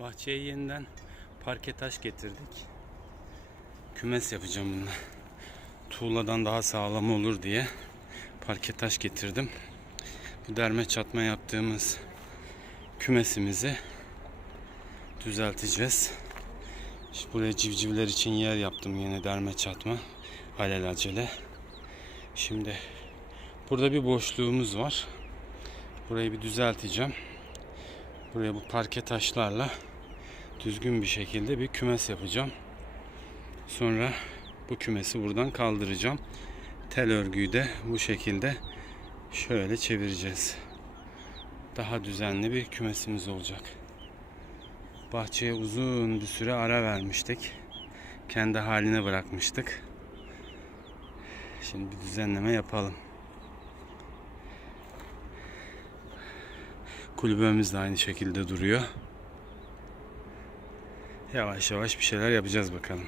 Bahçeye yeniden parke taş getirdik. Kümes yapacağım bununla. Tuğladan daha sağlam olur diye parke taş getirdim. Bu derme çatma yaptığımız kümesimizi düzelteceğiz. İşte buraya civcivler için yer yaptım yine derme çatma alelacele. Şimdi burada bir boşluğumuz var. Burayı bir düzelteceğim. Buraya bu parke taşlarla düzgün bir şekilde bir kümes yapacağım. Sonra bu kümesi buradan kaldıracağım. Tel örgüyü de bu şekilde şöyle çevireceğiz. Daha düzenli bir kümesimiz olacak. Bahçeye uzun bir süre ara vermiştik. Kendi haline bırakmıştık. Şimdi bir düzenleme yapalım. Kulübemiz de aynı şekilde duruyor. Yavaş yavaş bir şeyler yapacağız bakalım.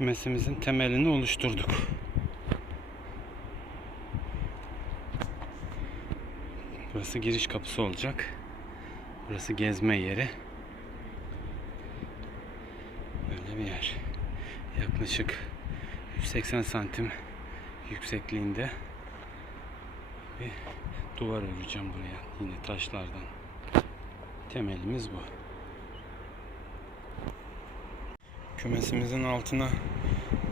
Kümesimizin temelini oluşturduk. Burası giriş kapısı olacak. Burası gezme yeri. Böyle bir yer. Yaklaşık 180 santim yüksekliğinde bir duvar öreceğim buraya. Yine taşlardan. Temelimiz bu. Kümesimizin altına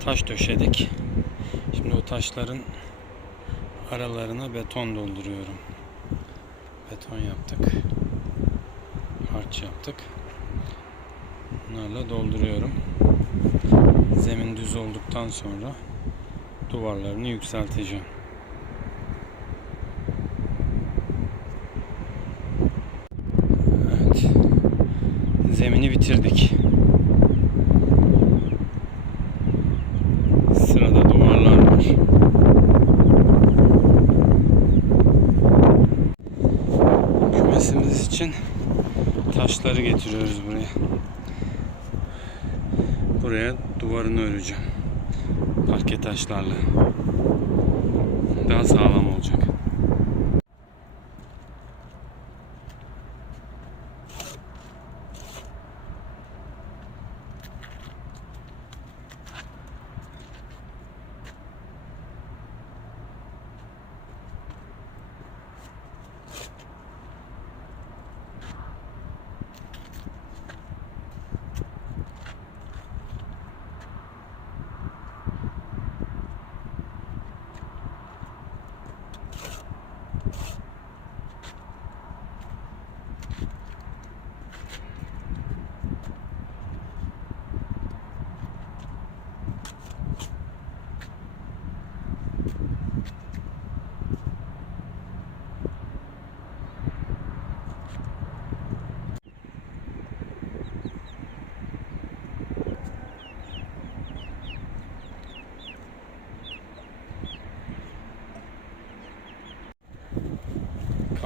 taş döşedik. Şimdi o taşların aralarına beton dolduruyorum. Beton yaptık. Harç yaptık. Bunlarla dolduruyorum. Zemin düz olduktan sonra duvarlarını yükselteceğim. Evet. Zemini bitirdik. Kümesimiz için taşları getiriyoruz buraya. Buraya duvarını öreceğim. Parke taşlarla. Daha sağlam olacak.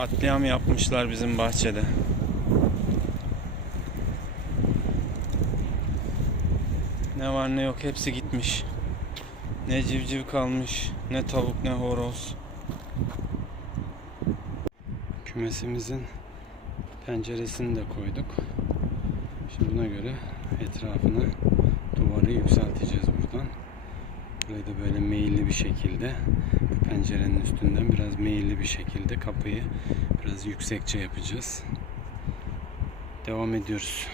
Katliam yapmışlar bizim bahçede. Ne var ne yok hepsi gitmiş. Ne civciv kalmış, ne tavuk ne horoz. Kümesimizin penceresini de koyduk. Şimdi buna göre etrafını duvarı yükselteceğiz buradan. Burayı da böyle meyilli bir şekilde pencerenin üstünden biraz meyilli bir şekilde kapıyı biraz yüksekçe yapacağız. Devam ediyoruz.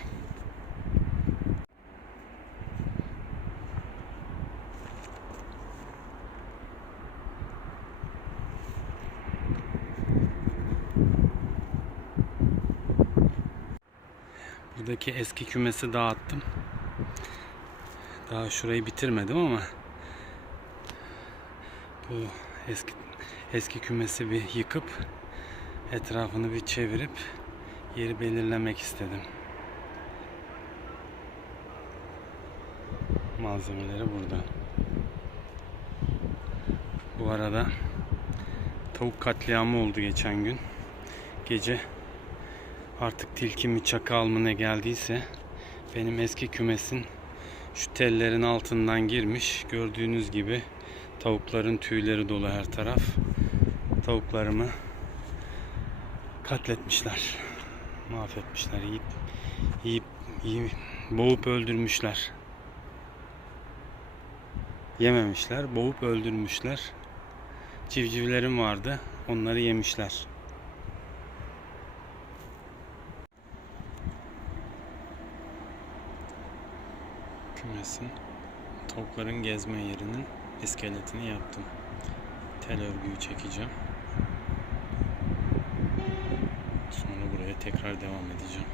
Buradaki eski kümesi dağıttım. Daha şurayı bitirmedim ama bu eski eski kümesi bir yıkıp etrafını bir çevirip yeri belirlemek istedim. Malzemeleri burada. Bu arada tavuk katliamı oldu geçen gün. Gece artık tilki mi çakal mı ne geldiyse benim eski kümesin şu tellerin altından girmiş. Gördüğünüz gibi tavukların tüyleri dolu her taraf. Tavuklarımı katletmişler. Mahvetmişler. Yiyip, yiyip, yiyip boğup öldürmüşler. Yememişler, boğup öldürmüşler. Civcivlerim vardı. Onları yemişler. kümesin tavukların gezme yerinin iskeletini yaptım. Tel örgüyü çekeceğim. Sonra buraya tekrar devam edeceğim.